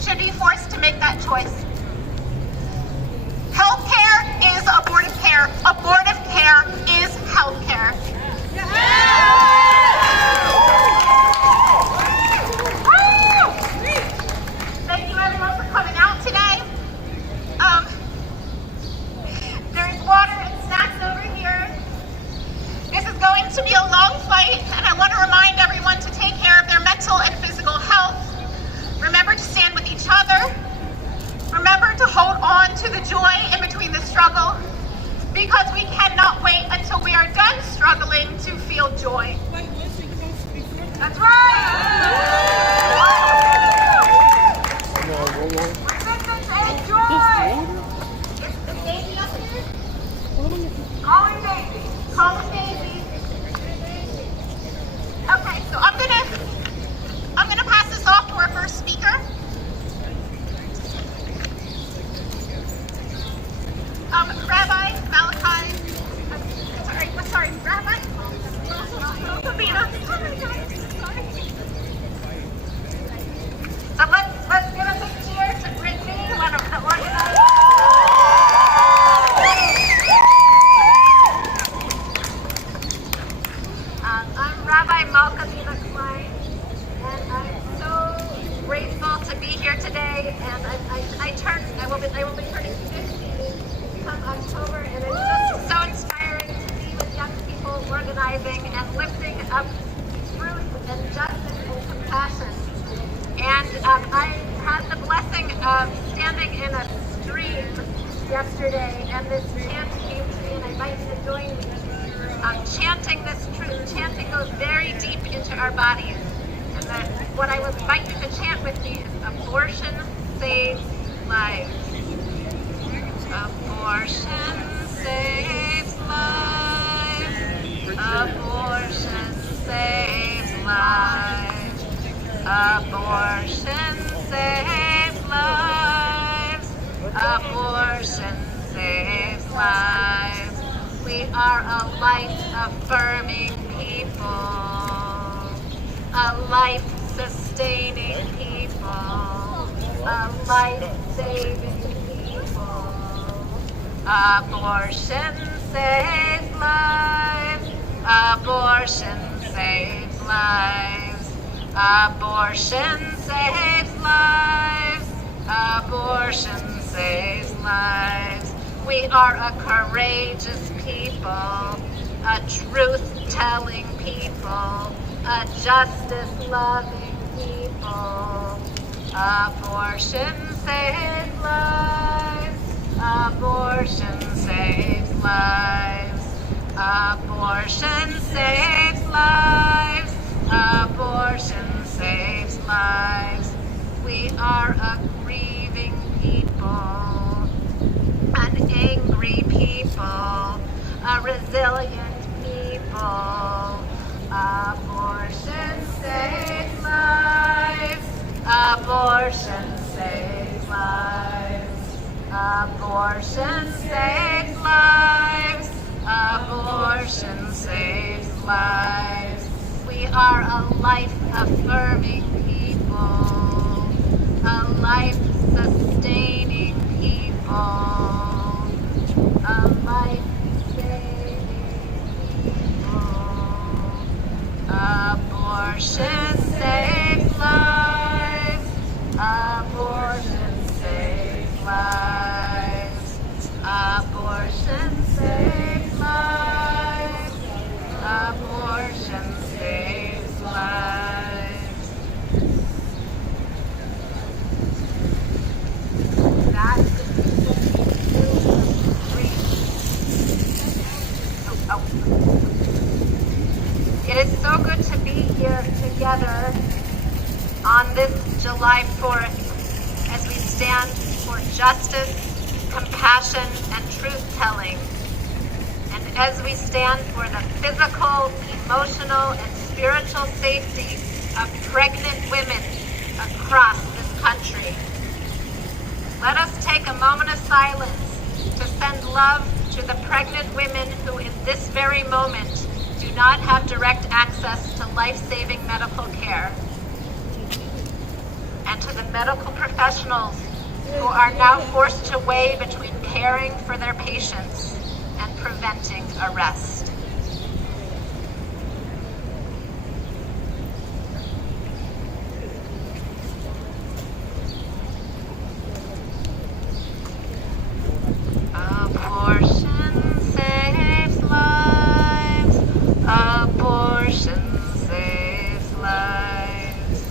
should be forced to make that choice. Healthcare is abortive care. Abortive care is healthcare. Thank you everyone for coming out today. There's water and snacks over here. This is going to be a long fight, and I want to remind everyone to take care of their mental and physical health. Remember to stand with each other. Remember to hold on to the joy in between the struggle, because we cannot wait until we are done struggling to feel joy. That's right! Resistance and joy! Is Daisy up here? Calling Daisy. Calling Daisy. Okay, so I'm gonna pass this off to our first speaker. Rabbi Malachi. Sorry, Rabbi. Sabina. So let's give a big cheer to Brittany, one of the organizers. I'm Rabbi Malka Klein, and I'm so grateful to be here today. And I will be turning 50 come October, and it's just so inspiring to be with young people organizing and lifting up truth and justice and compassion. And I had the blessing of standing in a stream yesterday, and this chant came to me, and I invite you to join me. Chanting this truth, chanting goes very deep into our bodies. And what I would invite you to chant with me is abortion saves lives. Abortion saves lives. Abortion saves lives. Abortion saves lives. Abortion saves lives. We are a life-affirming people, a life-sustaining people, a life-saving people. Abortion saves lives. Abortion saves lives. Abortion saves lives. Abortion saves lives. We are a courageous people, a truth-telling people, a justice-loving people. Abortion saves lives. Abortion saves lives. Abortion saves lives. Abortion saves lives. We are a grieving people, an angry people, a resilient people. Abortion saves lives. Abortion saves lives. Abortion saves lives. Abortion saves lives. We are a life-affirming people, a life-sustaining people, a life-saving people. Abortion saves lives. Abortion saves lives. Abortion saves lives. Abortion saves lives. That's It is so good to be here together on this July 4th as we stand for justice, compassion, and truth-telling. And as we stand for the physical, emotional, and spiritual safety of pregnant women across this country. Let us take a moment of silence to send love to the pregnant women who in this very moment do not have direct access to life-saving medical care. And and to the medical professionals who are now forced to weigh between caring for their patients and preventing arrest. Abortion saves lives. Abortion saves lives.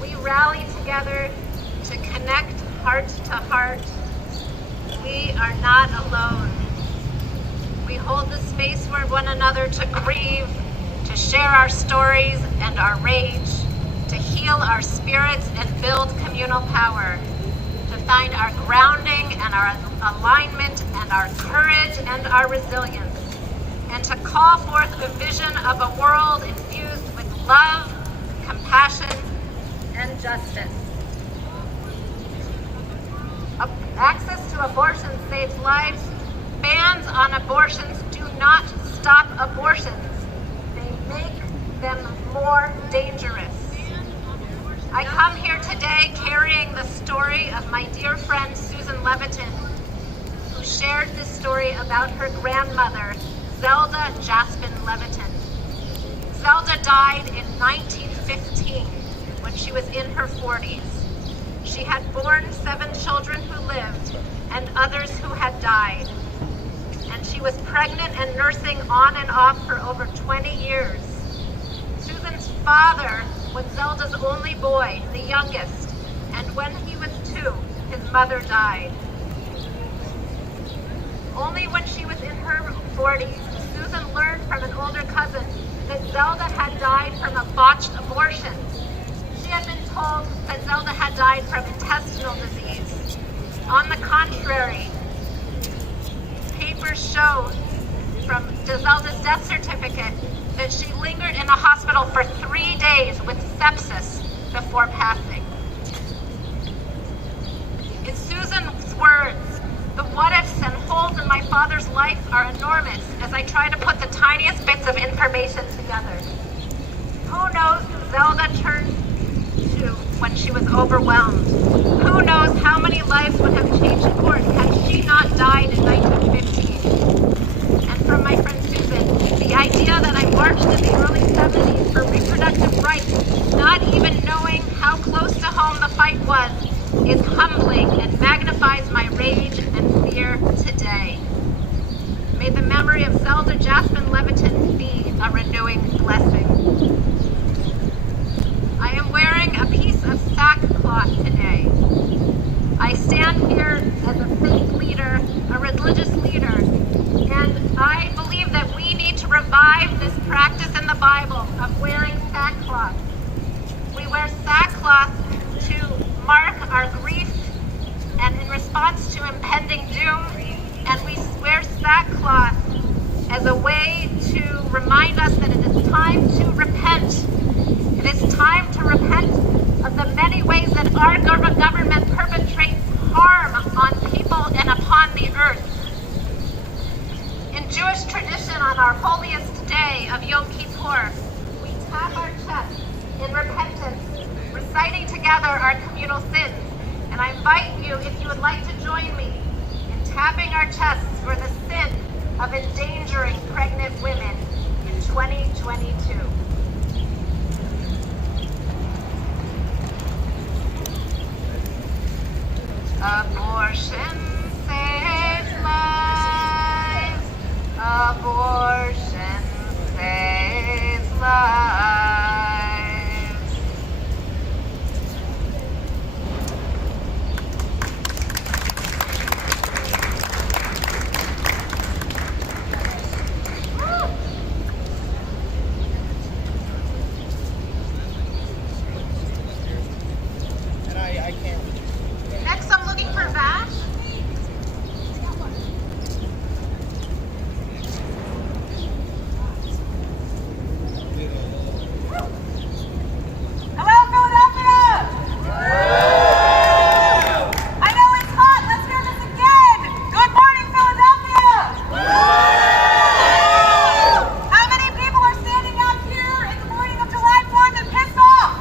We rally together to connect heart to heart. We are not alone. We hold the space for one another to grieve, to share our stories and our rage, to heal our spirits and build communal power, to find our grounding and our alignment and our courage and our resilience, and to call forth a vision of a world infused with love, compassion, and justice. Access to abortion saves lives. Bans on abortions do not stop abortions. They make them more dangerous. I come here today carrying the story of my dear friend Susan Levitin, who shared this story about her grandmother, Zelda Jaspin Levitin. Zelda died in 1915 when she was in her 40s. She had borne 7 children who lived and others who had died. And she was pregnant and nursing on and off for over 20 years. Susan's father was Zelda's only boy, the youngest, and when he was 2, his mother died. Only when she was in her 40s, Susan learned from an older cousin that Zelda had died from a botched abortion. She had been told that Zelda had died from intestinal disease. On the contrary, papers showed from Zelda's death certificate that she lingered in the hospital for 3 days with sepsis before passing. In Susan's words, the what-ifs and holes in my father's life are enormous as I try to put the tiniest bits of information together. Who knows who Zelda turned to when she was overwhelmed? Who knows how many lives would have changed course had she not died in 1915? And from my friend Susan, the idea that I marched in the early 70s for reproductive rights, not even knowing how close to home the fight was, is humbling and magnifies my rage and fear today. May the memory of Zelda Jaspin Levitin be a renewing blessing. I am wearing a piece of sackcloth today. I stand here as a faith leader, a religious leader, and I believe that we need to revive this practice in the Bible of wearing sackcloth. We wear sackcloth to mark our grief and in response to impending doom, and we wear sackcloth as a way to remind us that it is time to repent. It is time to repent of the many ways that our government perpetrates harm on people and upon the earth. In Jewish tradition, on our holiest day of Yom Kippur, we tap our chests in repentance, reciting together our communal sins. And I invite you, if you would like to join me, in tapping our chests for the sin of endangering pregnant women in 2022. Abortion saves lives. Abortion saves lives. And I can't. Next, I'm looking for Vash. Hello, Philadelphia! I know it's hot. Let's hear this again. Good morning, Philadelphia! How many people are standing out here in the morning of July 4th and pissed off?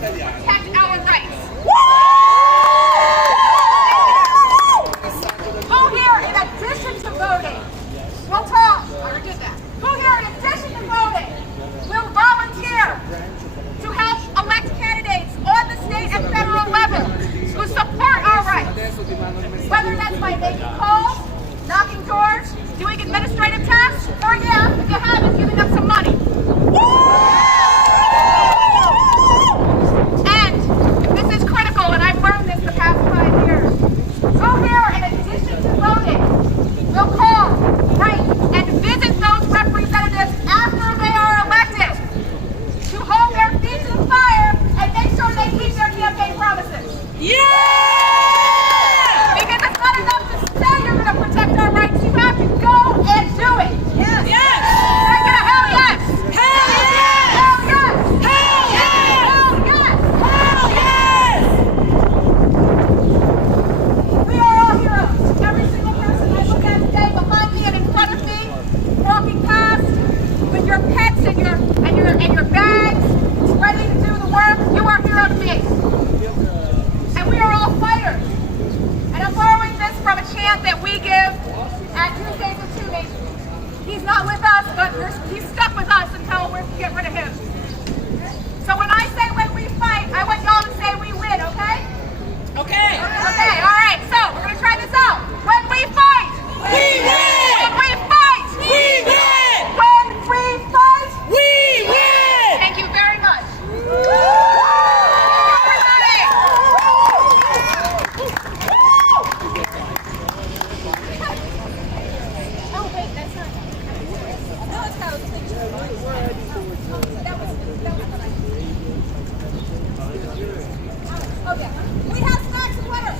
protect our rights. Who here, in addition to voting, will talk, or did that? Who here, in addition to voting, will volunteer to help elect candidates on the state and federal level who support our rights? Whether that's by making calls, knocking doors, doing administrative tasks, or yeah, if you haven't, giving up some money. And this is critical, and I've learned this the past 5 years. Who here, in addition to voting, will call, write, and visit those representatives after they are elected to hold their feet to the fire and make sure they keep their campaign promises? Yeah! Because it's not enough to say you're going to protect our rights. You have to go and do it. Yes! Yes! Can I get a hell yes? Hell yes! Hell yes! Hell yes! Hell yes! We are all heroes. Every single person I look at today, behind me and in front of me, walking past with your pets and your bags, ready to do the work. You are heroes to me. And we are all fighters. And I'm borrowing this from a chant that we give at Tuesdays with Tuesdays. He's not with us, but he's stuck with us until we get rid of him. So when I say when we fight, I want y'all to say we win, okay? Okay. Okay, all right. So we're going to try this out. When we fight, we win. When we fight, we win. When we fight, we win. Thank you very much. Okay. We have snacks and water.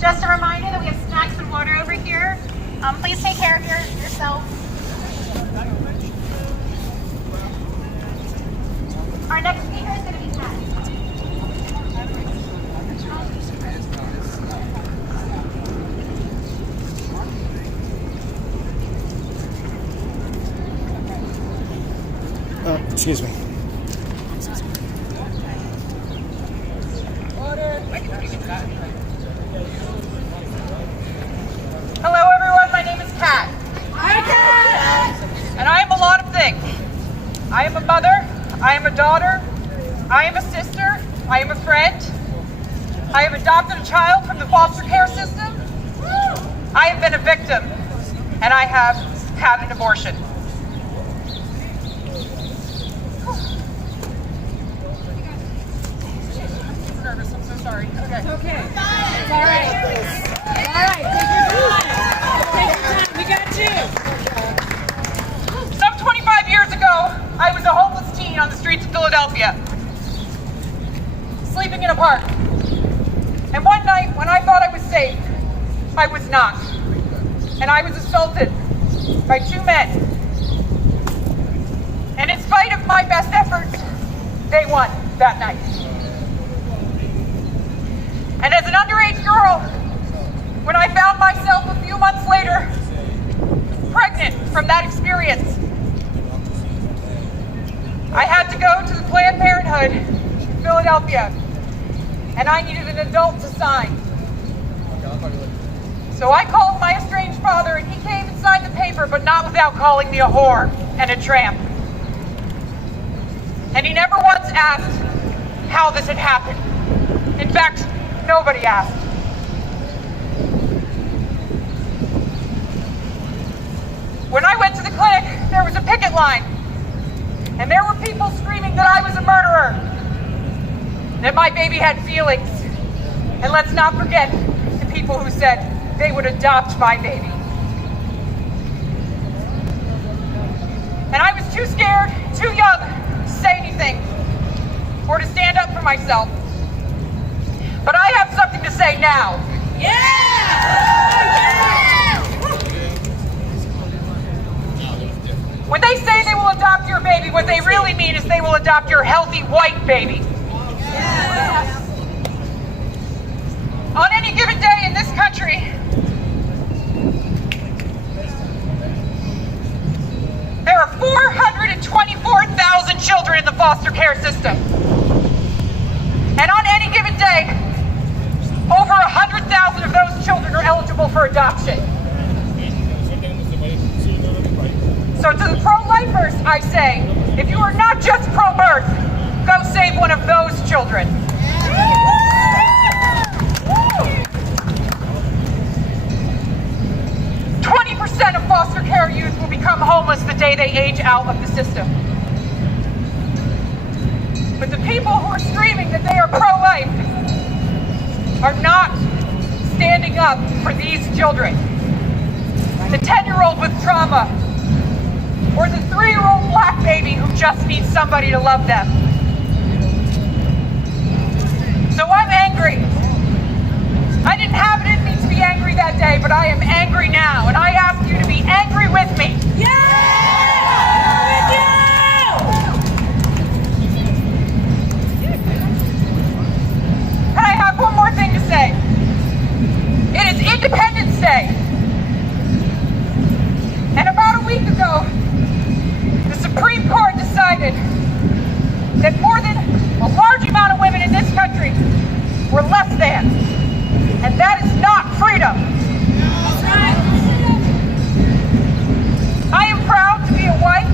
Just a reminder that we have snacks and water over here. Please take care of yourself. Our next speaker is going to be Pat. Excuse me. Hello everyone, my name is Kat. Hi Kat! And I am a lot of things. I am a mother, I am a daughter, I am a sister, I am a friend, I have adopted a child from the foster care system, I have been a victim, and I have had an abortion. I'm nervous, I'm so sorry. Okay. It's okay. It's all right. All right, take your time. Take your time. We got you. Some 25 years ago, I was a homeless teen on the streets of Philadelphia, sleeping in a park. And one night, when I thought I was safe, I was not. And I was assaulted by 2 men. And in spite of my best efforts, they won that night. And as an underage girl, when I found myself a few months later pregnant from that experience, I had to go to the Planned Parenthood in Philadelphia, and I needed an adult to sign. So I called my estranged father, and he came and signed the paper, but not without calling me a whore and a tramp. And he never once asked how this had happened. In fact, nobody asked. When I went to the clinic, there was a picket line, and there were people screaming that I was a murderer, that my baby had feelings, and let's not forget the people who said they would adopt my baby. And I was too scared, too young to say anything, or to stand up for myself. But I have something to say now. When they say they will adopt your baby, what they really mean is they will adopt your healthy white baby. On any given day in this country, there are 424,000 children in the foster care system. And on any given day, over 100,000 of those children are eligible for adoption. So to the pro-lifers, I say, if you are not just pro-birth, go save one of those children. 20% of foster care youth will become homeless the day they age out of the system. But the people who are screaming that they are pro-life are not standing up for these children. The 10-year-old with trauma, or the 3-year-old black baby who just needs somebody to love them. So I'm angry. I didn't have it in me to be angry that day, but I am angry now, and I ask you to be angry with me. And I have one more thing to say. It is Independence Day. And about a week ago, the Supreme Court decided that more than a large amount of women in this country were less than. And that is not freedom. I am proud to be a wife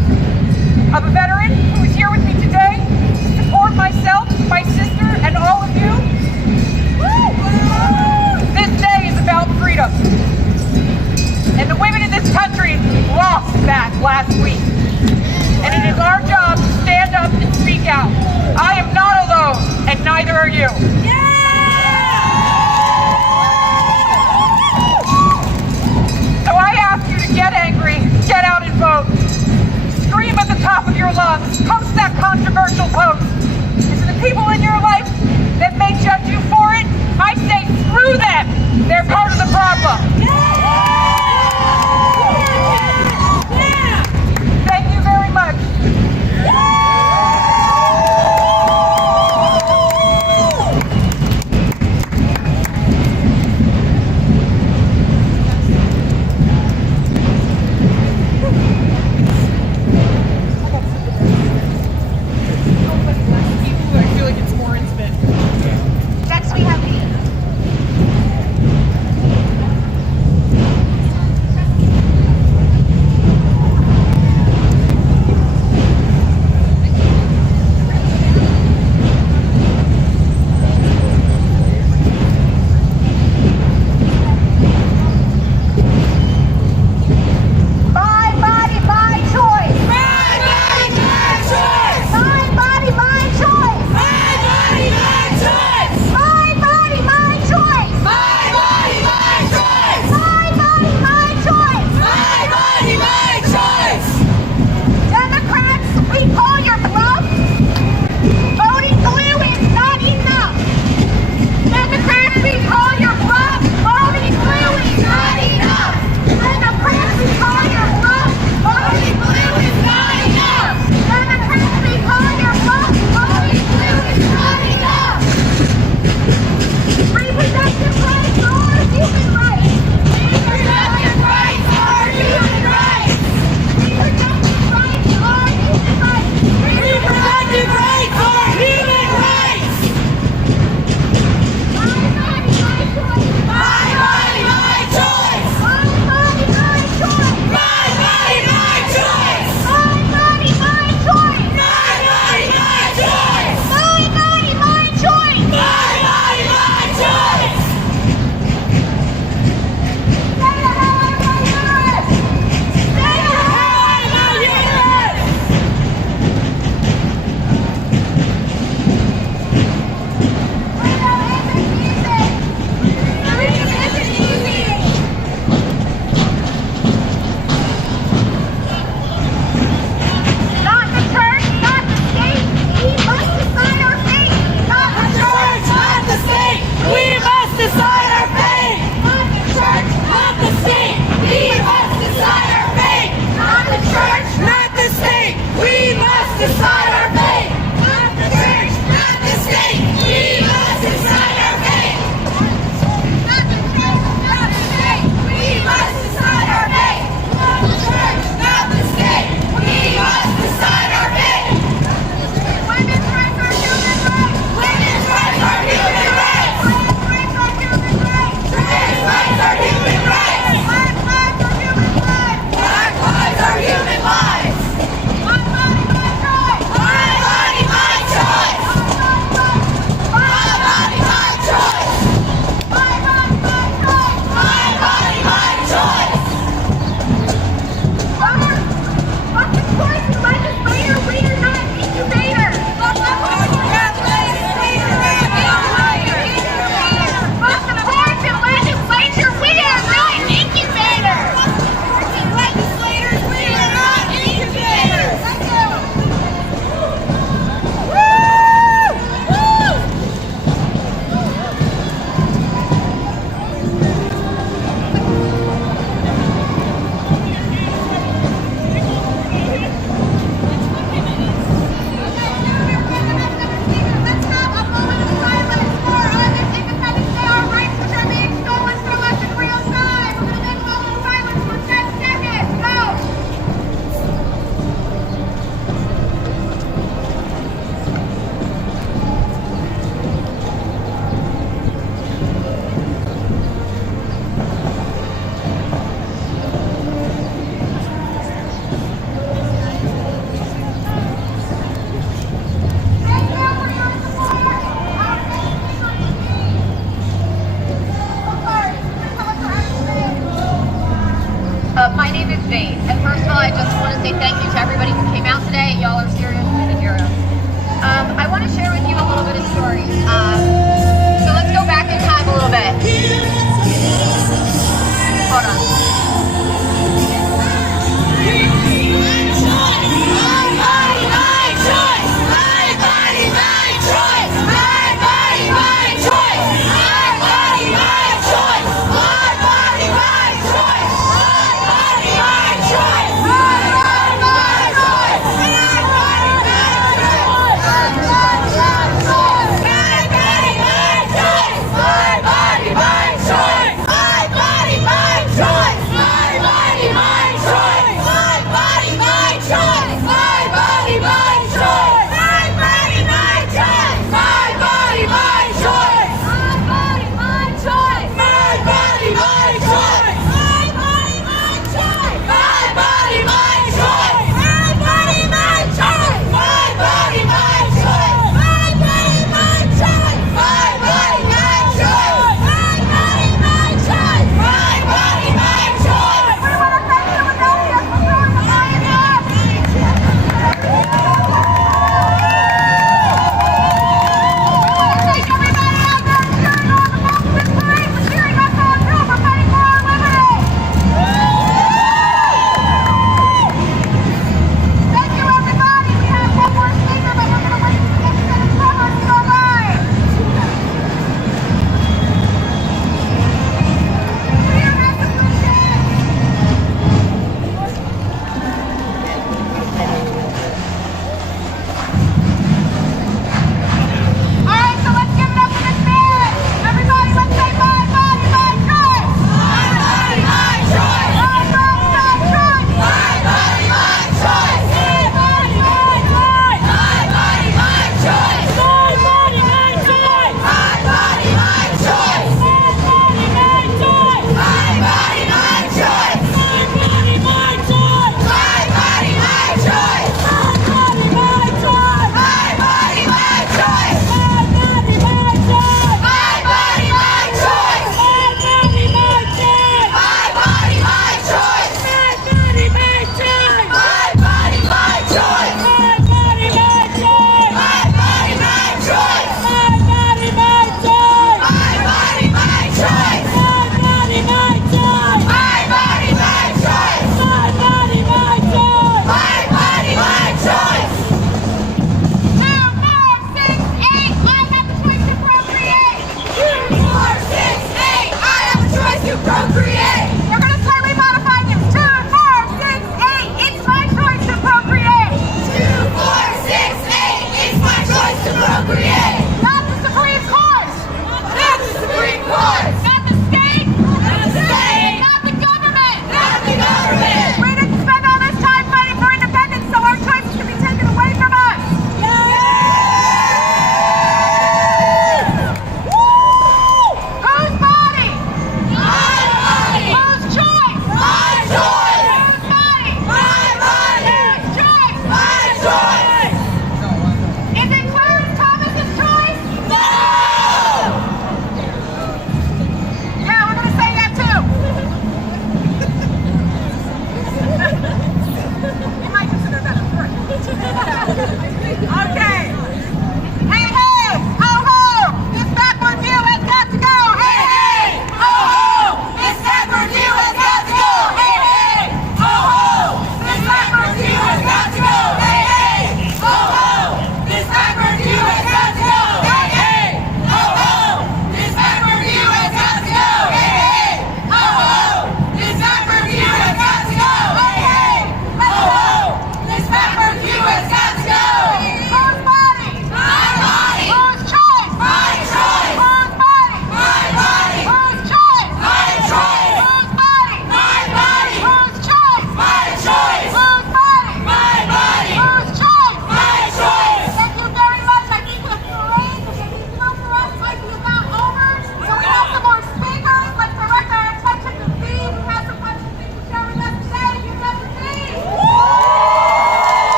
of a veteran who is here with me today to support myself, my sister, and all of you. This day is about freedom. And the women in this country lost that last week. And it is our job to stand up and speak out. I am not alone, and neither are you. So I ask you to get angry, get out and vote. Scream at the top of your lungs, post that controversial post. And to the people in your life that may judge you for it, I say screw them. They're part of the problem. Thank you very much.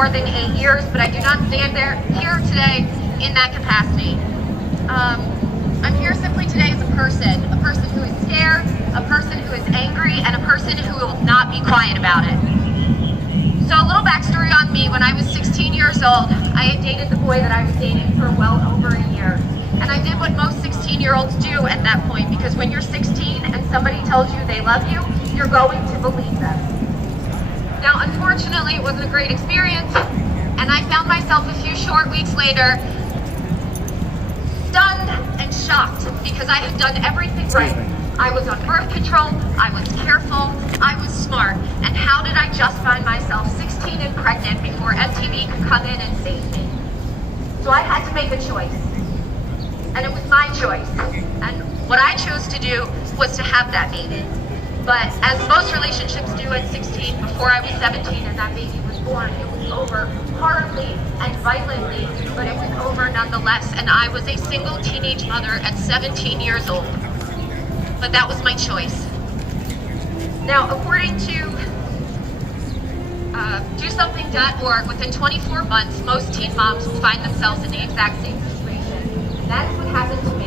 more than 8 years, but I do not stand here today in that capacity. I'm here simply today as a person who is scared, a person who is angry, and a person who will not be quiet about it. So a little backstory on me: when I was 16 years old, I had dated the boy that I was dating for well over a year. And I did what most 16-year-olds do at that point, because when you're 16 and somebody tells you they love you, you're going to believe them. Now, unfortunately, it wasn't a great experience, and I found myself a few short weeks later stunned and shocked because I had done everything right. I was on birth control, I was careful, I was smart, and how did I just find myself 16 and pregnant before MTV could come in and save me? So I had to make a choice, and it was my choice. And what I chose to do was to have that baby. But as most relationships do at 16, before I was 17 and that baby was born, it was over horribly and violently, but it was over nonetheless, and I was a single teenage mother at 17 years old. But that was my choice. Now, according to DoSomething.org, within 24 months, most teen moms will find themselves in the exact same situation. And that is what happened to me.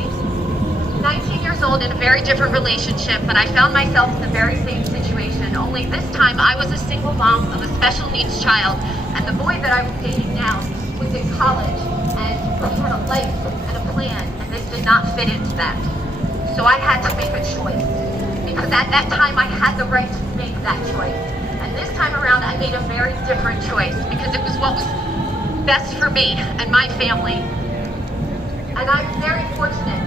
19 years old in a very different relationship, but I found myself in the very same situation, only this time I was a single mom of a special needs child, and the boy that I was dating now was in college, and he had a life and a plan, and this did not fit into that. So I had to make a choice, because at that time I had the right to make that choice. And this time around I made a very different choice, because it was what was best for me and my family. And I'm very fortunate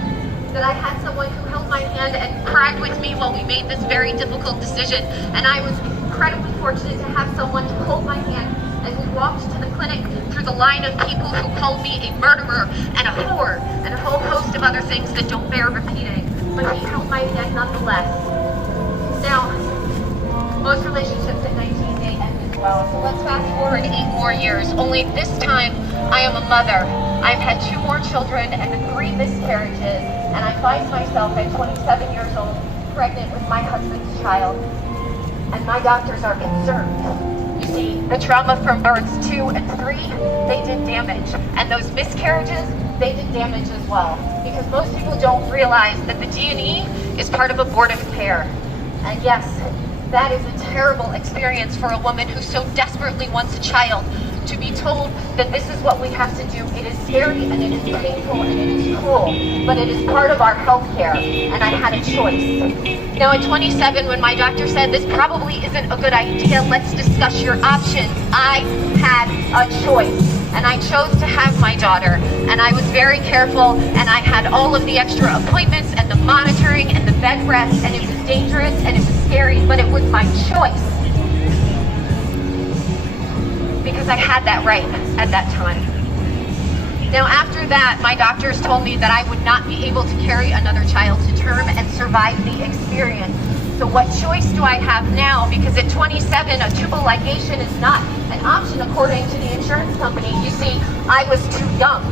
that I had someone who held my hand and cried with me while we made this very difficult decision. And I was incredibly fortunate to have someone to hold my hand as we walked to the clinic through the line of people who called me a murderer and a whore and a whole host of other things that don't bear repeating. But he held my hand nonetheless. Now, most relationships at 19, they end as well. So let's fast forward 8 more years. Only this time, I am a mother. I've had 2 more children and 3 miscarriages, and I find myself at 27 years old, pregnant with my husband's child. And my doctors are concerned. You see, the trauma from births 2 and 3, they did damage. And those miscarriages, they did damage as well. Because most people don't realize that the D&E is part of abortive care. And yes, that is a terrible experience for a woman who so desperately wants a child, to be told that this is what we have to do. It is scary and it is painful and it is cruel, but it is part of our health care, and I had a choice. Now at 27, when my doctor said this probably isn't a good idea, let's discuss your options, I had a choice. And I chose to have my daughter, and I was very careful, and I had all of the extra appointments and the monitoring and the bed rest, and it was dangerous and it was scary, but it was my choice. Because I had that right at that time. Now after that, my doctors told me that I would not be able to carry another child to term and survive the experience. So what choice do I have now? Because at 27, a tubal ligation is not an option according to the insurance company. You see, I was too young.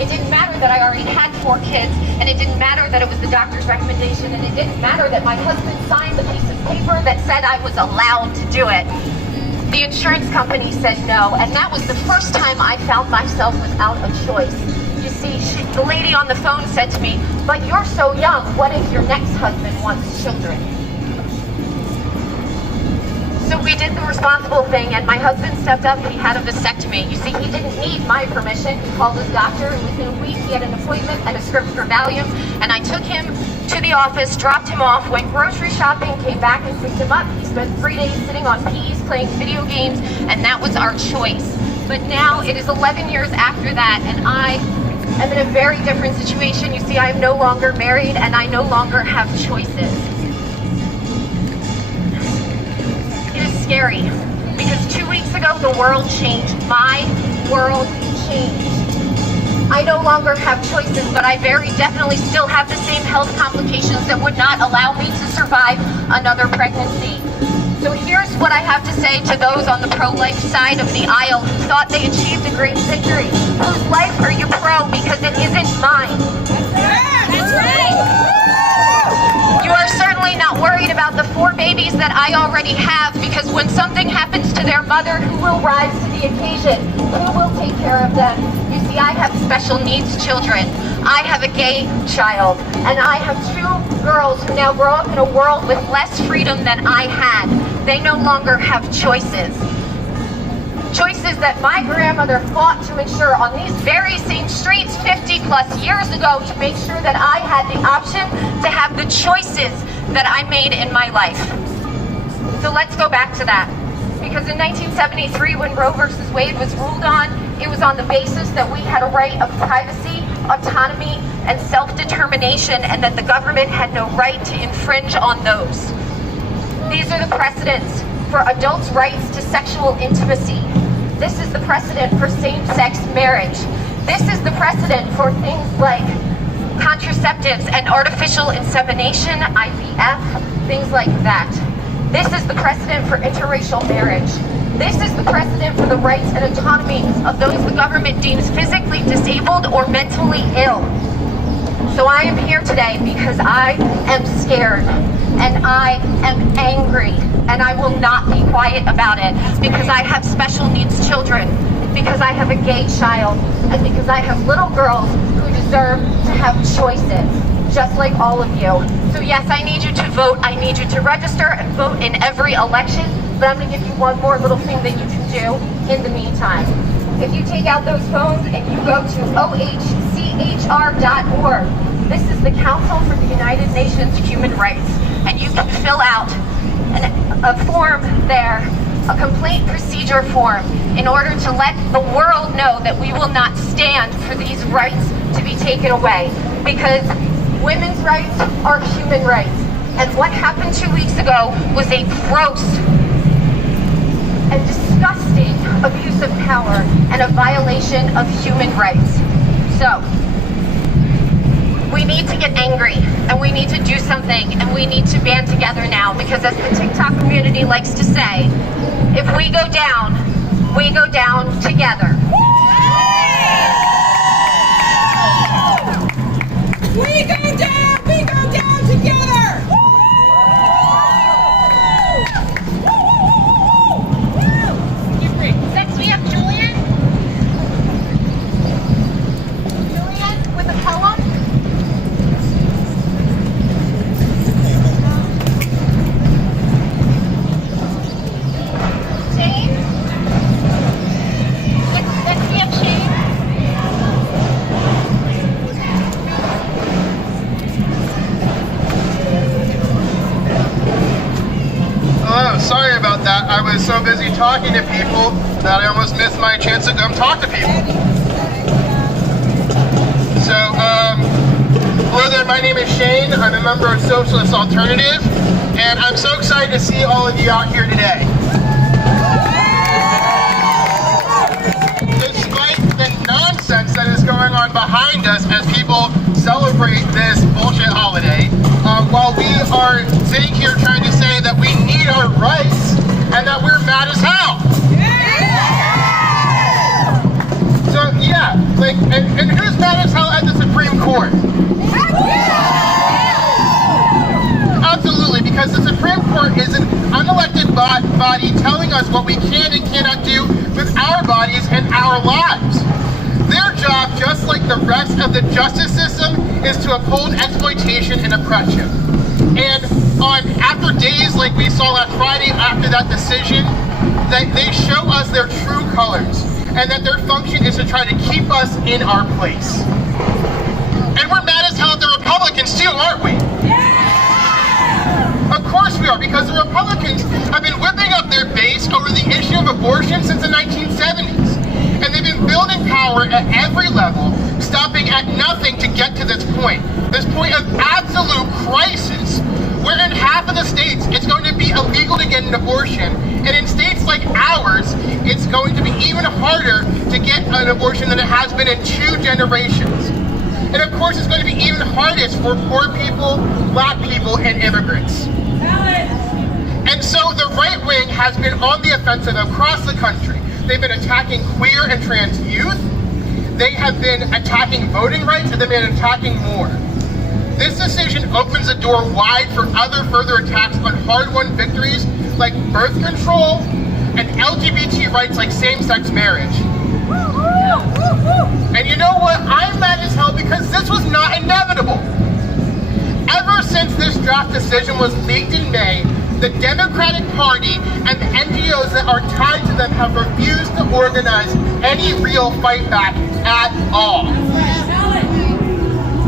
It didn't matter that I already had 4 kids, and it didn't matter that it was the doctor's recommendation, and it didn't matter that my husband signed the piece of paper that said I was allowed to do it. The insurance company said no, and that was the first time I found myself without a choice. You see, the lady on the phone said to me, "But you're so young, what if your next husband wants children?" So we did the responsible thing, and my husband stepped up and he had a vasectomy. You see, he didn't need my permission. He called his doctor, and within a week he had an appointment and a script for Valium, and I took him to the office, dropped him off, went grocery shopping, came back and picked him up. He spent 3 days sitting on peas, playing video games, and that was our choice. But now it is 11 years after that, and I am in a very different situation. You see, I am no longer married, and I no longer have choices. It is scary, because 2 weeks ago the world changed. My world changed. I no longer have choices, but I very definitely still have the same health complications that would not allow me to survive another pregnancy. So here's what I have to say to those on the pro-life side of the aisle who thought they achieved a great victory. Whose life are you pro? Because it isn't mine. That's right! You are certainly not worried about the 4 babies that I already have, because when something happens to their mother, who will rise to the occasion? Who will take care of them? You see, I have special needs children. I have a gay child, and I have two girls who now grow up in a world with less freedom than I had. They no longer have choices. Choices that my grandmother fought to ensure on these very same streets 50 plus years ago, to make sure that I had the option to have the choices that I made in my life. So let's go back to that. Because in 1973, when Roe versus Wade was ruled on, it was on the basis that we had a right of privacy, autonomy, and self-determination, and that the government had no right to infringe on those. These are the precedents for adults' rights to sexual intimacy. This is the precedent for same-sex marriage. This is the precedent for things like contraceptives and artificial insemination, IVF, things like that. This is the precedent for interracial marriage. This is the precedent for the rights and autonomy of those the government deems physically disabled or mentally ill. So I am here today because I am scared, and I am angry, and I will not be quiet about it, because I have special needs children, because I have a gay child, and because I have little girls who deserve to have choices, just like all of you. So yes, I need you to vote. I need you to register and vote in every election, but I'm going to give you one more little thing that you can do in the meantime. If you take out those phones and you go to ohchr.org, this is the Council for the United Nations Human Rights, and you can fill out a form there, a complaint procedure form, in order to let the world know that we will not stand for these rights to be taken away, because women's rights are human rights. And what happened 2 weeks ago was a gross and disgusting abuse of power and a violation of human rights. So, we need to get angry, and we need to do something, and we need to band together now, because as the TikTok community likes to say, if we go down together. We go down together! Next we have Julian. Julian with a poem. Shane. Next we have Shane. Oh, sorry about that. I was so busy talking to people that I almost missed my chance to come talk to people. So, hello there, my name is Shane. I'm a member of Socialist Alternative, and I'm so excited to see all of you out here today. Despite the nonsense that is going on behind us as people celebrate this bullshit holiday, while we are sitting here trying to say that we need our rights and that we're mad as hell. So yeah, and who's mad as hell at the Supreme Court? Absolutely, because the Supreme Court is an unelected body telling us what we can and cannot do with our bodies and our lives. Their job, just like the rest of the justice system, is to uphold exploitation and oppression. And after days like we saw last Friday after that decision, that they show us their true colors, and that their function is to try to keep us in our place. And we're mad as hell at the Republicans too, aren't we? Of course we are, because the Republicans have been whipping up their base over the issue of abortion since the 1970s. And they've been building power at every level, stopping at nothing to get to this point of absolute crisis, where in half of the states it's going to be illegal to get an abortion, and in states like ours, it's going to be even harder to get an abortion than it has been in 2 generations. And of course, it's going to be even hardest for poor people, black people, and immigrants. And so the right wing has been on the offensive across the country. They've been attacking queer and trans youth. They have been attacking voting rights, and they've been attacking more. This decision opens the door wide for other further attacks on hard-won victories like birth control and LGBT rights like same-sex marriage. And you know what? I'm mad as hell because this was not inevitable. Ever since this draft decision was leaked in May, the Democratic Party and the NGOs that are tied to them have refused to organize any real fight back at all.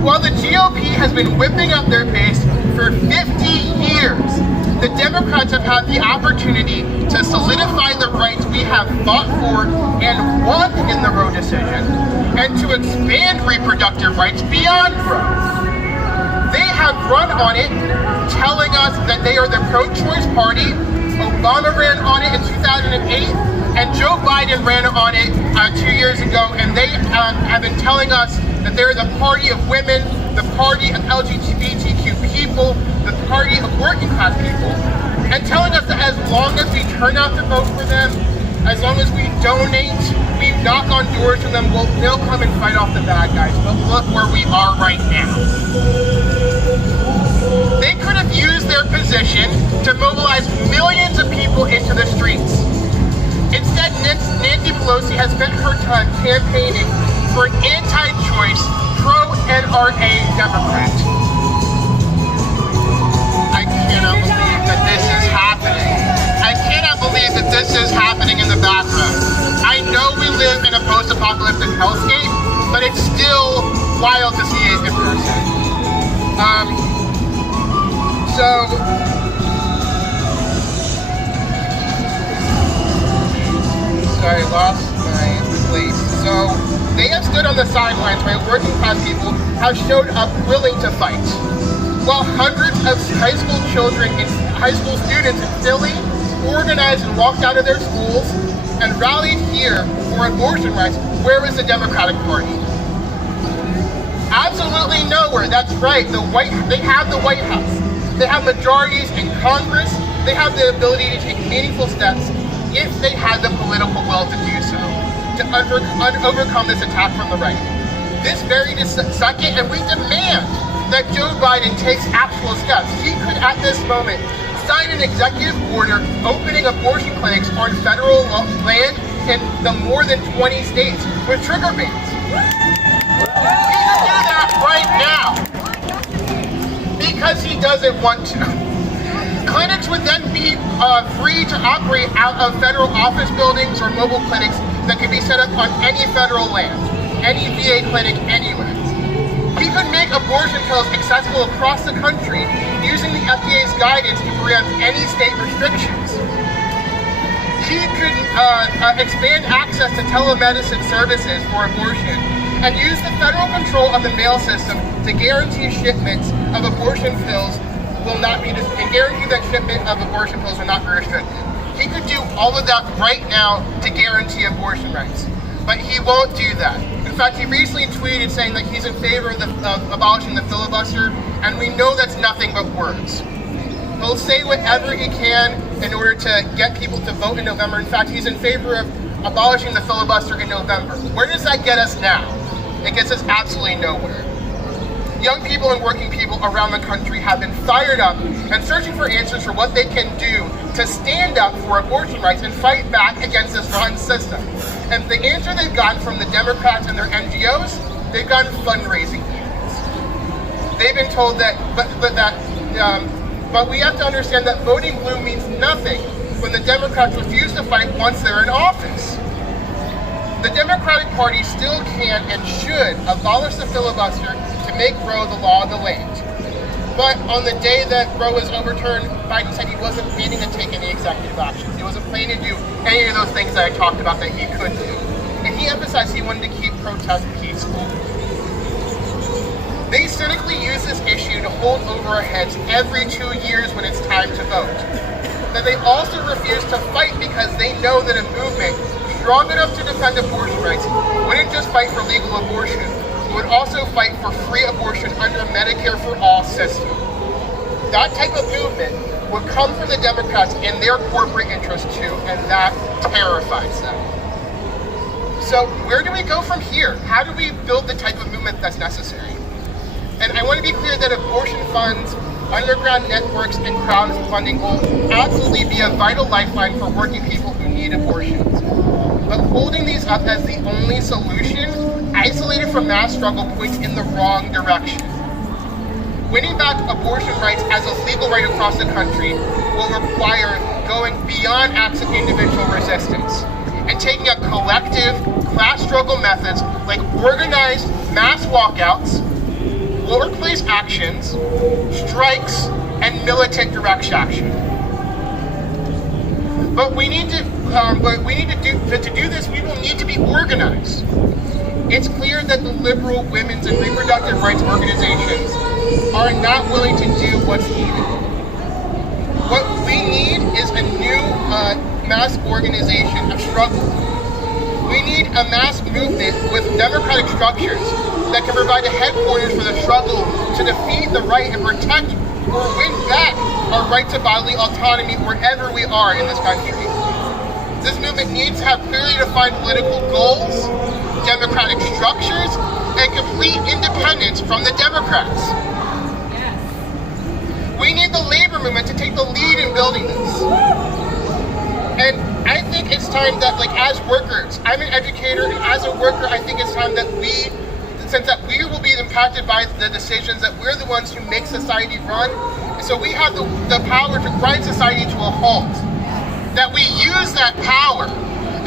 While the GOP has been whipping up their base for 50 years, the Democrats have had the opportunity to solidify the rights we have fought for and won in the Roe decision, and to expand reproductive rights beyond Roe. They have run on it, telling us that they are the pro-choice party. Obama ran on it in 2008, and Joe Biden ran on it 2 years ago, and they have been telling us that they're the party of women, the party of LGBTQ people, the party of working class people, and telling us that as long as we turn out to vote for them, as long as we donate, we knock on doors for them, they'll come and fight off the bad guys. But look where we are right now. They could have used their position to mobilize millions of people into the streets. Instead, Nancy Pelosi has spent her time campaigning for an anti-choice, pro-NRA Democrat. I cannot believe that this is happening. I cannot believe that this is happening in the background. I know we live in a post-apocalyptic hellscape, but it's still wild to see it in person. Sorry, lost my place. So, they have stood on the sidelines while working class people have showed up willing to fight. While hundreds of high school students in Philly organized and walked out of their schools and rallied here for abortion rights, where is the Democratic Party? Absolutely nowhere. That's right. They have the White House. They have majorities in Congress. They have the ability to take meaningful steps if they had the political will to do so, to overcome this attack from the right. This very second, and we demand that Joe Biden takes actual steps. He could, at this moment, sign an executive order opening abortion clinics on federal land in the more than 20 states with trigger bans. He can do that right now because he doesn't want to. Clinics would then be free to operate out of federal office buildings or mobile clinics that could be set up on any federal land, any VA clinic anywhere. He could make abortion pills accessible across the country using the FDA's guidance to preempt any state restrictions. He could expand access to telemedicine services for abortion and use the federal control of the mail system to guarantee shipments of abortion pills will not be, and guarantee that shipment of abortion pills will not be restricted. He could do all of that right now to guarantee abortion rights, but he won't do that. In fact, he recently tweeted saying that he's in favor of abolishing the filibuster, and we know that's nothing but words. He'll say whatever he can in order to get people to vote in November. In fact, he's in favor of abolishing the filibuster in November. Where does that get us now? It gets us absolutely nowhere. Young people and working people around the country have been fired up and searching for answers for what they can do to stand up for abortion rights and fight back against this rotten system. And the answer they've gotten from the Democrats and their NGOs, they've gotten fundraising payments. They've been told that, but we have to understand that voting blue means nothing when the Democrats refuse to fight once they're in office. The Democratic Party still can and should abolish the filibuster to make Roe the law of the land. But on the day that Roe was overturned, Biden said he wasn't planning to take any executive action. He wasn't planning to do any of those things that I talked about that he could do. And he emphasized he wanted to keep protests peaceful. They cynically use this issue to hold over our heads every 2 years when it's time to vote. But they also refuse to fight because they know that a movement strong enough to defend abortion rights wouldn't just fight for legal abortion, it would also fight for free abortion under Medicare for All system. That type of movement would come from the Democrats in their corporate interest too, and that terrifies them. So where do we go from here? How do we build the type of movement that's necessary? And I want to be clear that abortion funds, underground networks, and crowdfunding will absolutely be a vital lifeline for working people who need abortions. But holding these up as the only solution, isolated from mass struggle, points in the wrong direction. Winning back abortion rights as a legal right across the country will require going beyond acts of individual resistance and taking up collective class struggle methods like organized mass walkouts, workplace actions, strikes, and militant direct action. But we need to do this, we will need to be organized. It's clear that the liberal women's and reproductive rights organizations are not willing to do what's needed. What we need is a new mass organization of struggle. We need a mass movement with democratic structures that can provide a headquarters for the struggle to defeat the right and protect or win back our right to bodily autonomy wherever we are in this country. This movement needs to have clearly defined political goals, democratic structures, and complete independence from the Democrats. We need the labor movement to take the lead in building this. And I think it's time that, like, as workers, I'm an educator, and as a worker, I think it's time that since we will be impacted by the decisions, that we're the ones who make society run, and so we have the power to grind society to a halt. That we use that power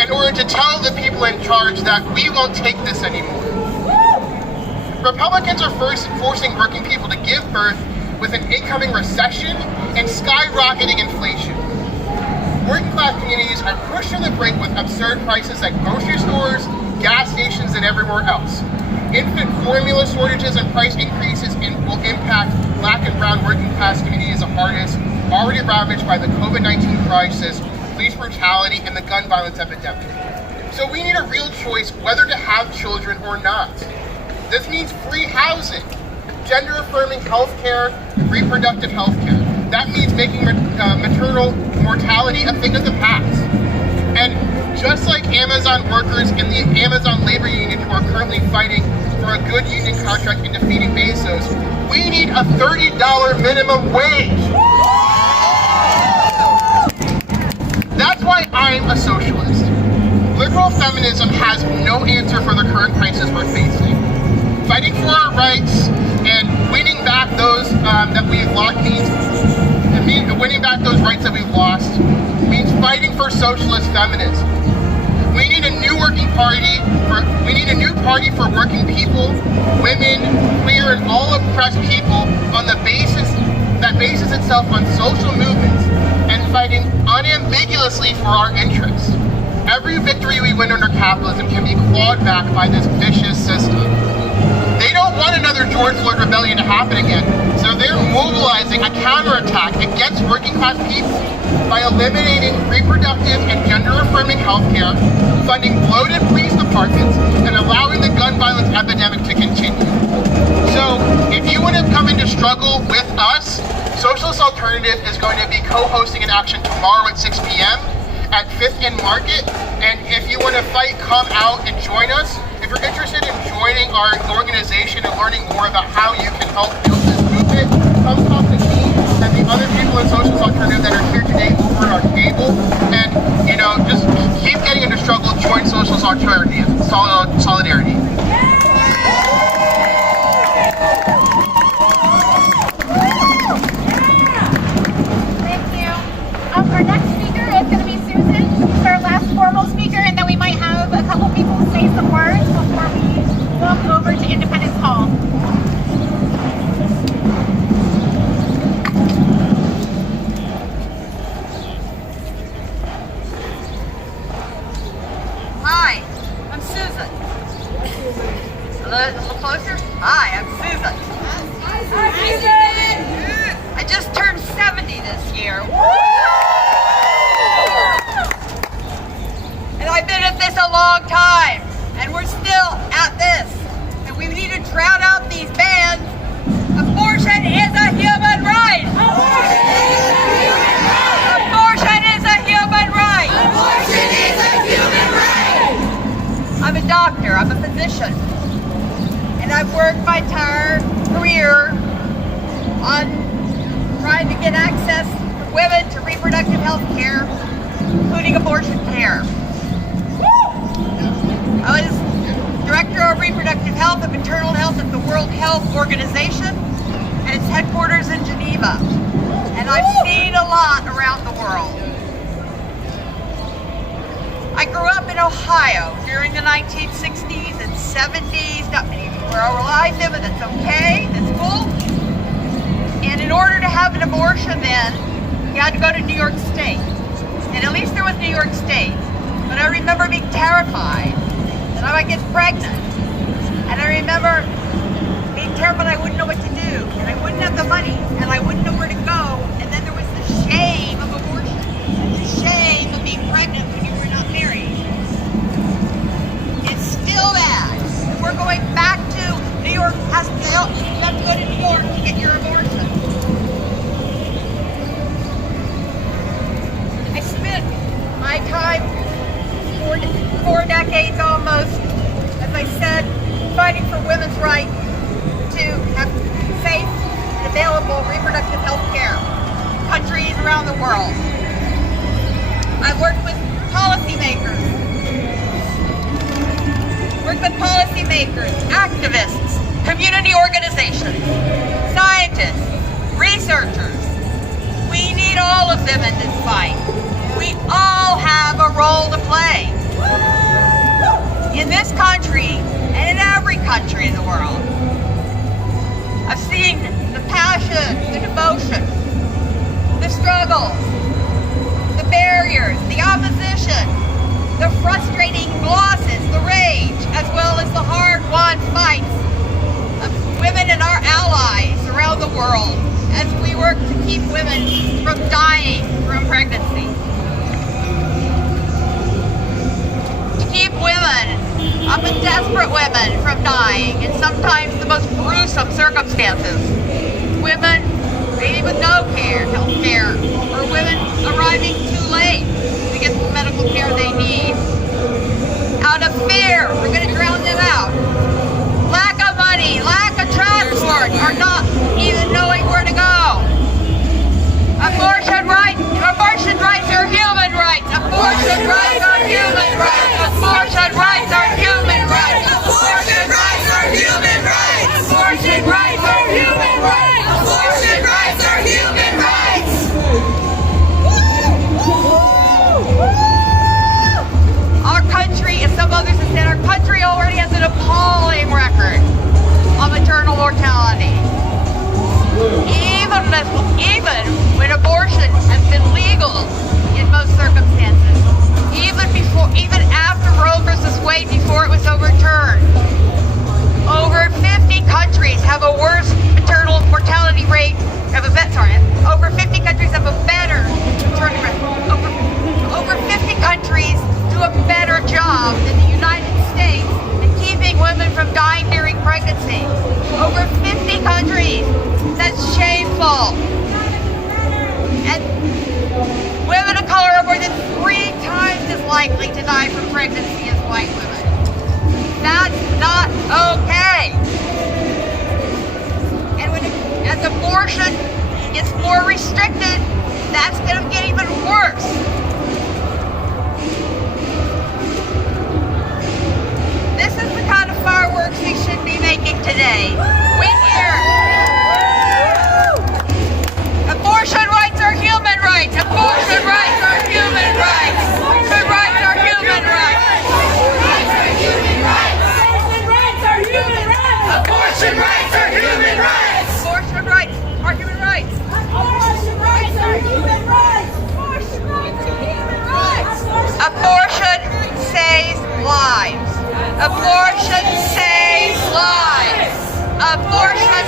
in order to tell the people in charge that we won't take this anymore. Republicans are forcing working people to give birth with an incoming recession and skyrocketing inflation. Working class communities are pushed to the brink with absurd prices at grocery stores, gas stations, and everywhere else. Infant formula shortages and price increases will impact Black and brown working class communities the hardest, already ravaged by the COVID-19 crisis, police brutality, and the gun violence epidemic. So we need a real choice whether to have children or not. This means free housing, gender-affirming health care, and reproductive health care. That means making maternal mortality a thing of the past. And just like Amazon workers and the Amazon labor union who are currently fighting for a good union contract in defeating Bezos, we need a $30 minimum wage. That's why I'm a socialist. Liberal feminism has no answer for the current crisis we're facing. Fighting for our rights and winning back those that we've lost winning back those rights that we've lost means fighting for socialist feminism. We need a new party for working people, women, queer, and all oppressed people on the basis that bases itself on social movements and fighting unambiguously for our interests. Every victory we win under capitalism can be clawed back by this vicious system. They don't want another George Floyd rebellion to happen again, so they're mobilizing a counterattack against working class people by eliminating reproductive and gender-affirming health care, funding bloated police departments, and allowing the gun violence epidemic to continue. So, if you want to come into struggle with us, Socialist Alternative is going to be co-hosting an action tomorrow at 6 p.m. at 5th and Market, and if you want to fight, come out and join us. If you're interested in joining our organization and learning more about how you can help build this movement, come talk to me and the other people in Socialist Alternative that are here today over at our table, and, you know, just keep getting into struggle, join Socialist Alternative, solidarity. Thank you. Our next speaker is going to be Susan. She's our last formal speaker, and then we might have a couple people say some words before we walk over to Independence Hall. Hi, I'm Susan. A little closer? Hi, I'm Susan. Hi, Susan! I just turned 70 this year. And I've been at this a long time. And we're still at this. And we need to drown out these bans. Abortion is a human right. Abortion is a human right. Abortion is a human right. Abortion is a human right. I'm a doctor. I'm a physician. And I've worked my entire career on trying to get access for women to reproductive health care, including abortion care. I was Director of Reproductive Health and Maternal Health at the World Health Organization and its headquarters in Geneva. And I've seen a lot around the world. I grew up in Ohio during the 1960s and 70s, not many people were alive then, but that's okay, that's cool. And in order to have an abortion then, you had to go to New York State. And at least there was New York State. But I remember being terrified that I might get pregnant. And I remember being terrified I wouldn't know what to do, and I wouldn't have the money, and I wouldn't know where to go. And then there was the shame of abortion, the shame of being pregnant when you were not married. It's still bad. We're going back to New York has to help. You have to go to New York to get your abortion. I spent my time, 4 decades almost, as I said, fighting for women's right to have safe and available reproductive health care in countries around the world. I've worked with policymakers, activists, community organizations, scientists, researchers. We need all of them in this fight. We all have a role to play. In this country and in every country in the world. I've seen the passion, the devotion, the struggles, the barriers, the opposition, the frustrating losses, the rage, as well as the hard-won fights of women and our allies around the world as we work to keep women from dying from pregnancy. To keep women, often desperate women, from dying in sometimes the most gruesome circumstances. Women maybe with no health care, or women arriving too late to get the medical care they need. Out of fear, we're going to drown them out. Lack of money, lack of transport, or not even knowing where to go. Abortion rights are human rights. Abortion rights are human rights. Abortion rights are human rights. Abortion rights are human rights. Abortion rights are human rights. Abortion rights are human rights. Our country, as some others have said, our country already has an appalling record of maternal mortality. Even when abortion has been legal in most circumstances, even after Roe versus Wade, before it was overturned, over 50 countries have a worse maternal mortality rate. Over 50 countries have a better maternal rate. Over 50 countries do a better job than the United States in keeping women from dying during pregnancy. Over 50 countries. That's shameful. And women of color are more than 3 times as likely to die from pregnancy as white women. That's not okay. And as abortion gets more restricted, that's going to get even worse. This is the kind of fireworks we should be making today. We hear abortion rights are human rights. Abortion rights are human rights. Abortion rights are human rights. Abortion rights are human rights. Abortion rights are human rights. Abortion rights are human rights. Abortion rights are human rights. Abortion saves lives. Abortion saves lives. Abortion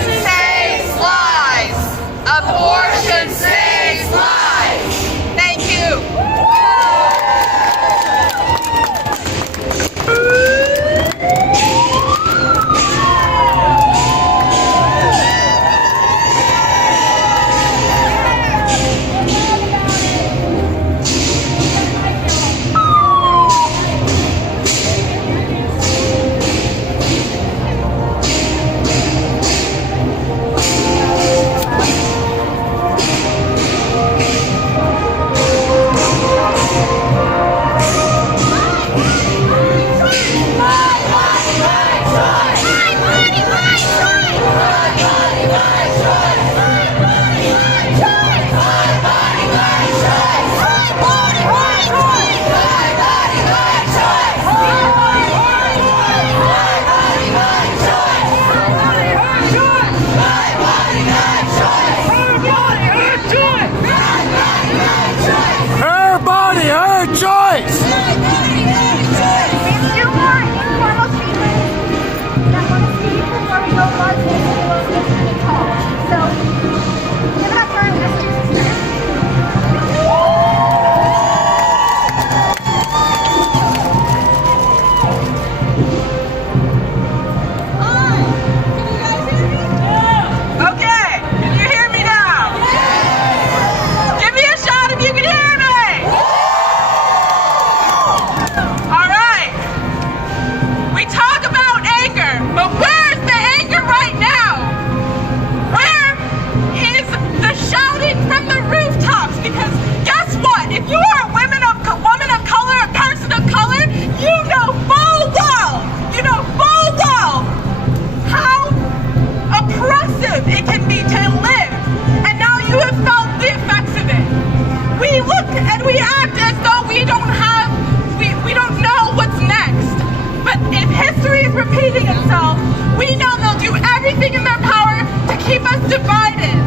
themselves, we know they'll do everything in their power to keep us divided,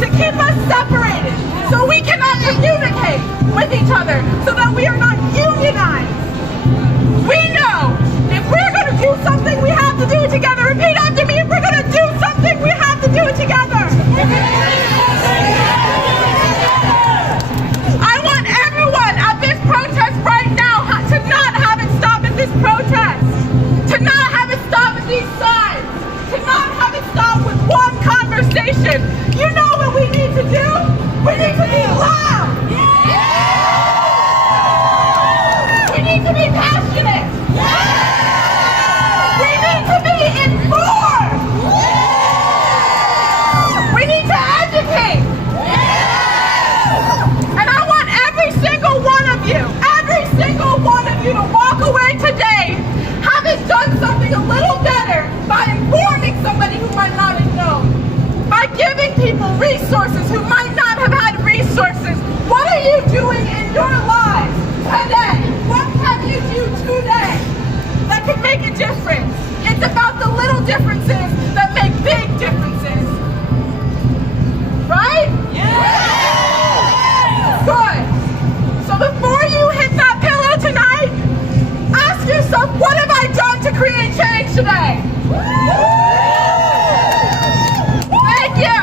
to keep us separated, so we cannot communicate with each other, so that we are not unionized. We know if we're going to do something, we have to do it together. Repeat after me. If we're going to do something, we have to do it together. I want everyone at this protest right now to not have it stop at this protest, to not have it stop at these signs, to not have it stop with one conversation. You know what we need to do? We need to be loud. We need to be passionate. We need to be informed. We need to educate. And I want every single one of you to walk away today having done something a little better by informing somebody who might not have known, by giving people resources who might not have had resources. What are you doing in your lives today? What can you do today that can make a difference? It's about the little differences that make big differences. Right? Yeah! Good. So before you hit that pillow tonight, ask yourself, what have I done to create change today? Thank you.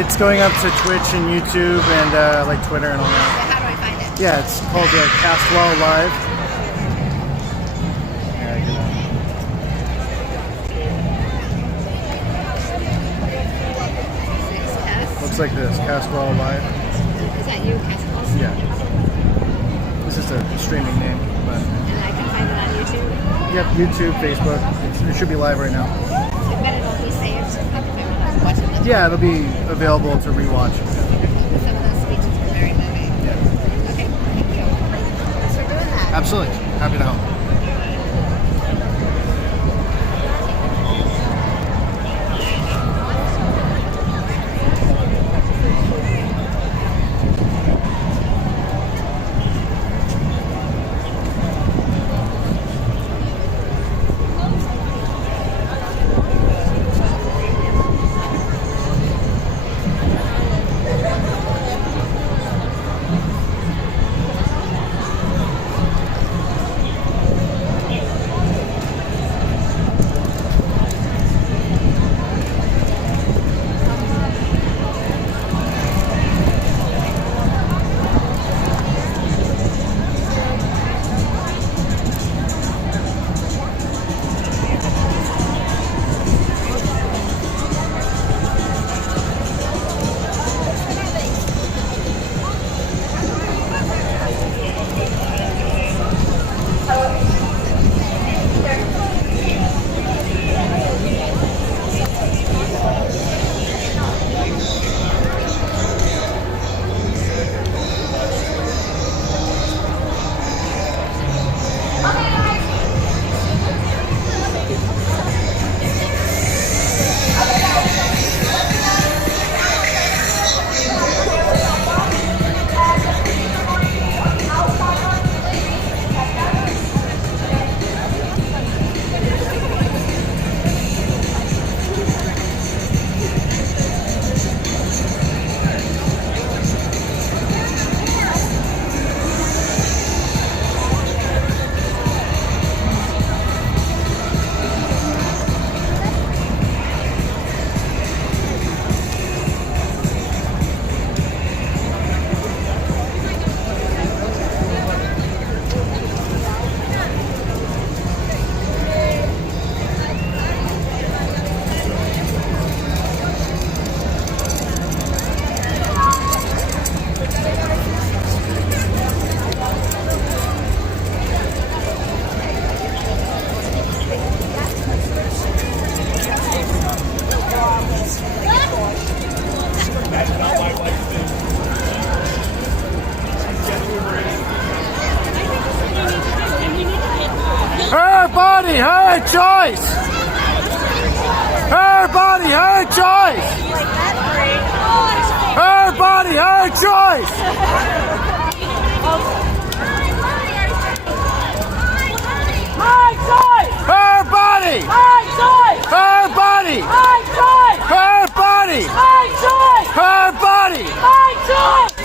It's going up to Twitch and YouTube and like Twitter and all that. How do I find it? Yeah, it's called Castwell Live. Yeah, I get Test. Looks like this, Castwell Live. Is that you, Castle? Yeah. This is a streaming name, but And I can find it on YouTube. yep, YouTube, Facebook. It should be live right now. I bet it'll be saved. If I'm watching this. Yeah, it'll be available to rewatch. Some of those speeches were very moving. Yeah. Okay, thank you. Thanks for doing that. Absolutely. Happy to help. Her body, her choice. Her body, her choice. Her body, her choice. My choice! Her body. My choice! Her body. My choice! Her body. My choice! Her body. My choice!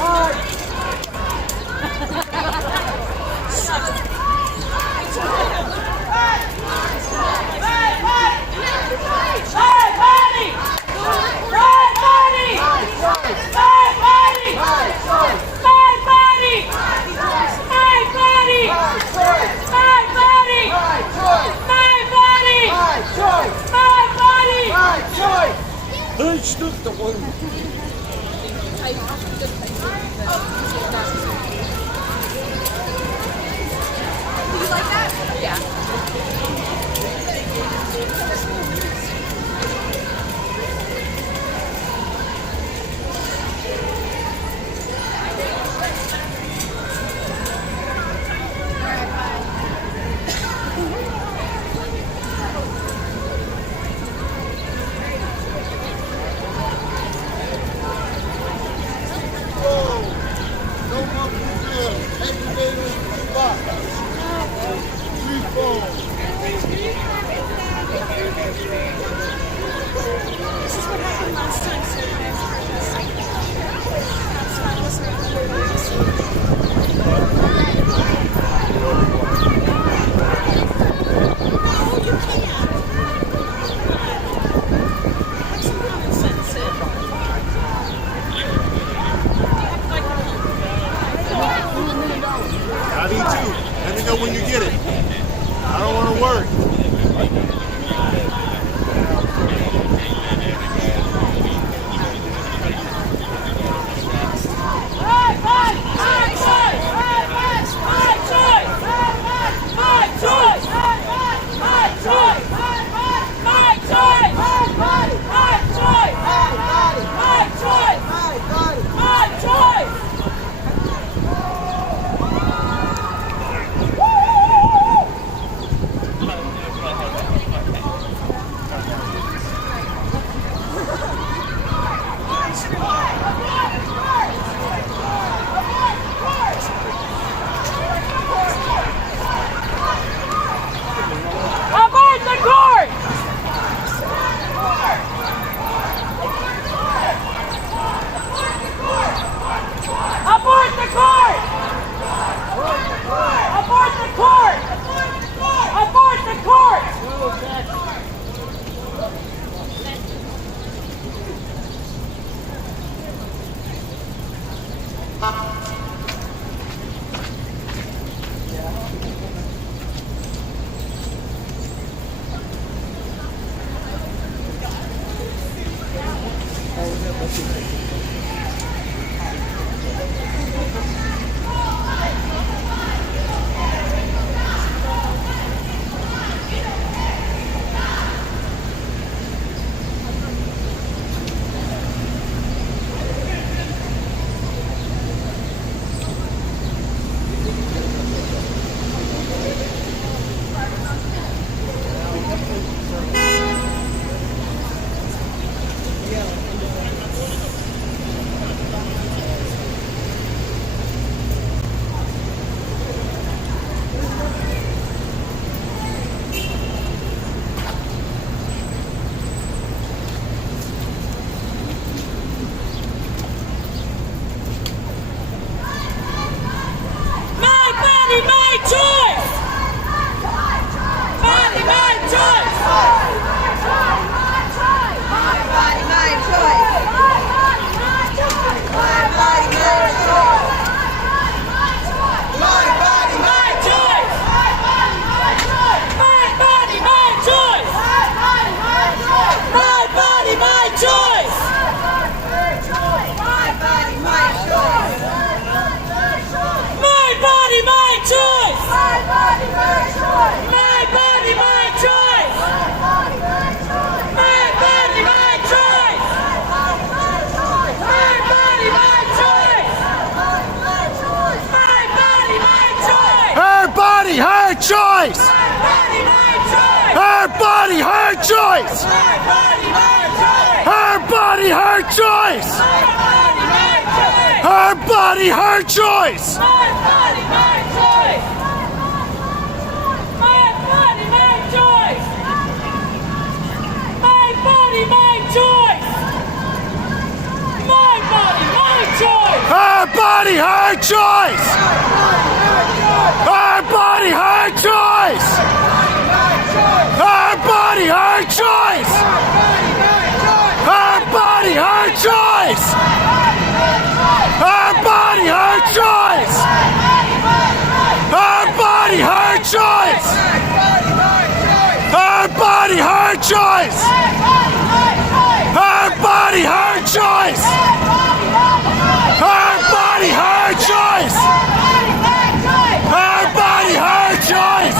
I do too. Let me know when you get it. I don't want to work. Her choice! Her body, her choice! Her body, her choice! Her body, her choice! Her body, her choice! Her body, her choice! Her body, her choice! Her body, her choice! Her body, her choice! Her body, her choice! Her body, her choice! Her body, her choice! Her body, her choice! Her body, her choice!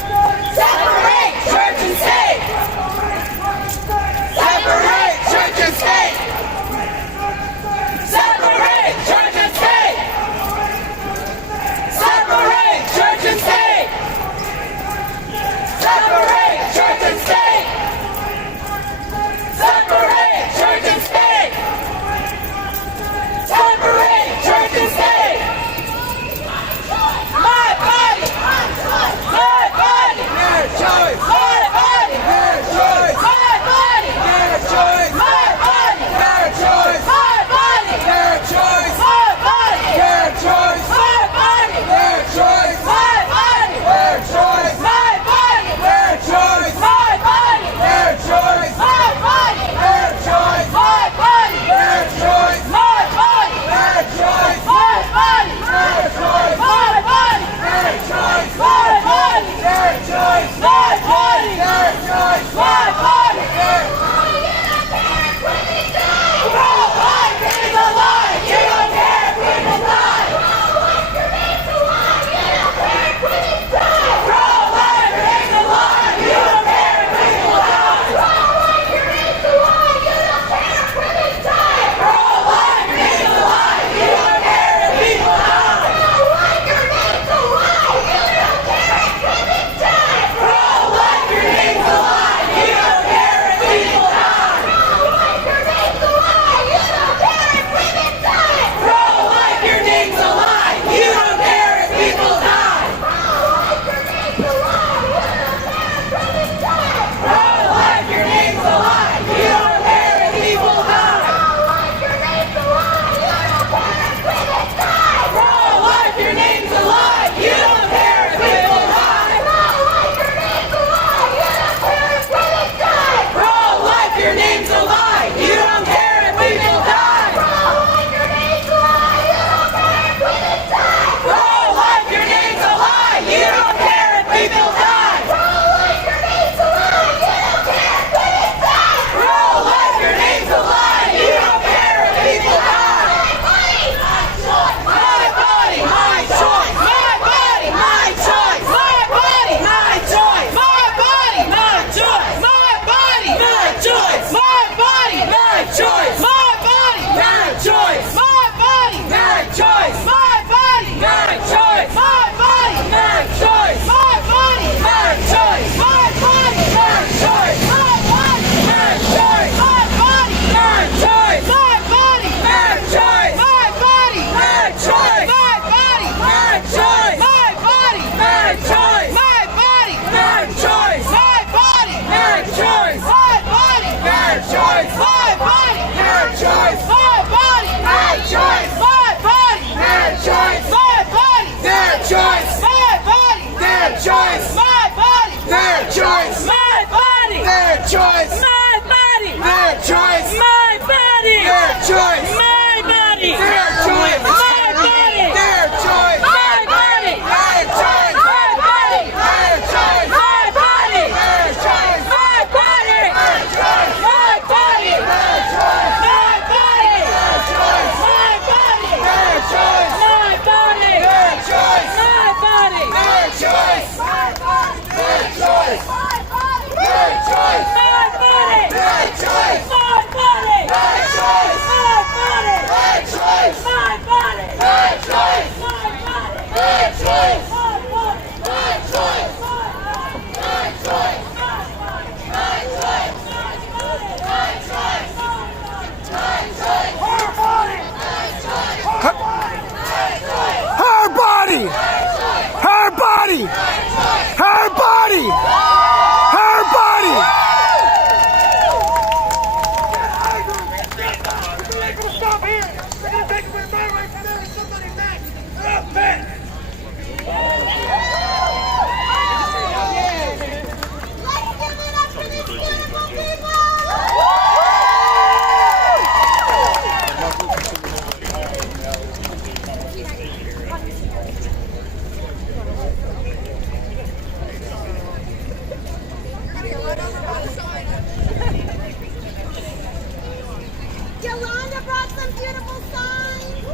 some beautiful signs? If you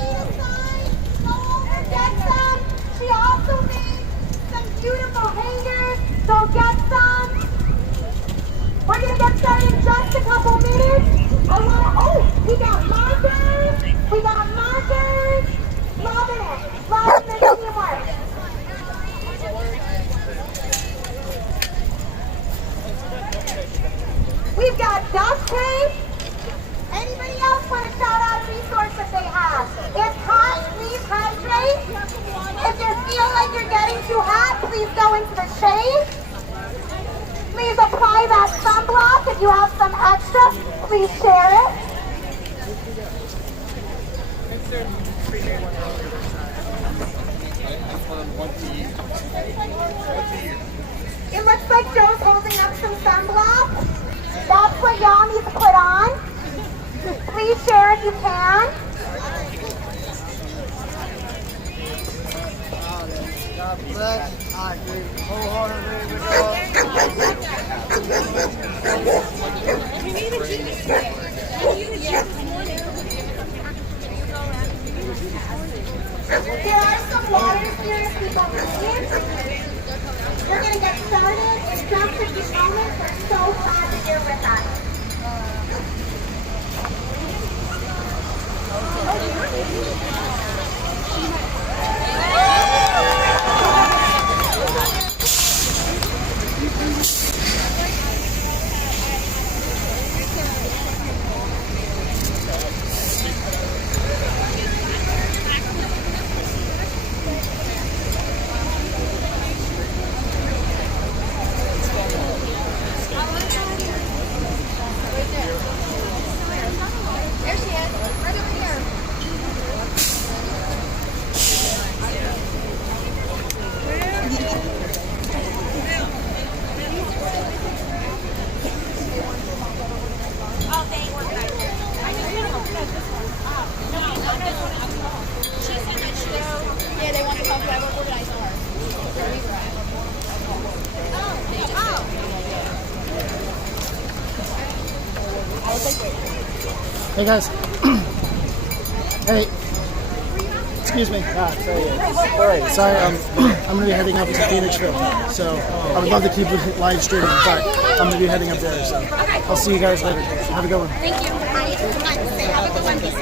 need a sign, go over, get some. She also made some beautiful hangers. Go get some. We're going to get started in just a couple minutes. We got markers. We got markers. Loving it. Loving the teamwork. We've got duct tape. Anybody else want to shout out a resource that they have? It's hot, please hydrate. If you feel like you're getting too hot, please go into the shade. Please apply that sunblock. If you have some extra, please share it. It looks like Joe's holding up some sunblock. That's what y'all need to put on. Please share if you can. God bless. I agree wholeheartedly with y'all. There are some waters here if people need. We're going to get started in just a few moments. We're so glad that you're with us. There she is, right over here. Yeah, they want to talk about what organized for. Where we were at. Hey guys. Hey. Excuse me. Sorry. Sorry, I'm gonna be heading up to Phoenixville. So I would love to keep it live streaming, but I'm gonna be heading up there. So I'll see you guys later. Have a good one. Thank you. Have a good one. Be safe.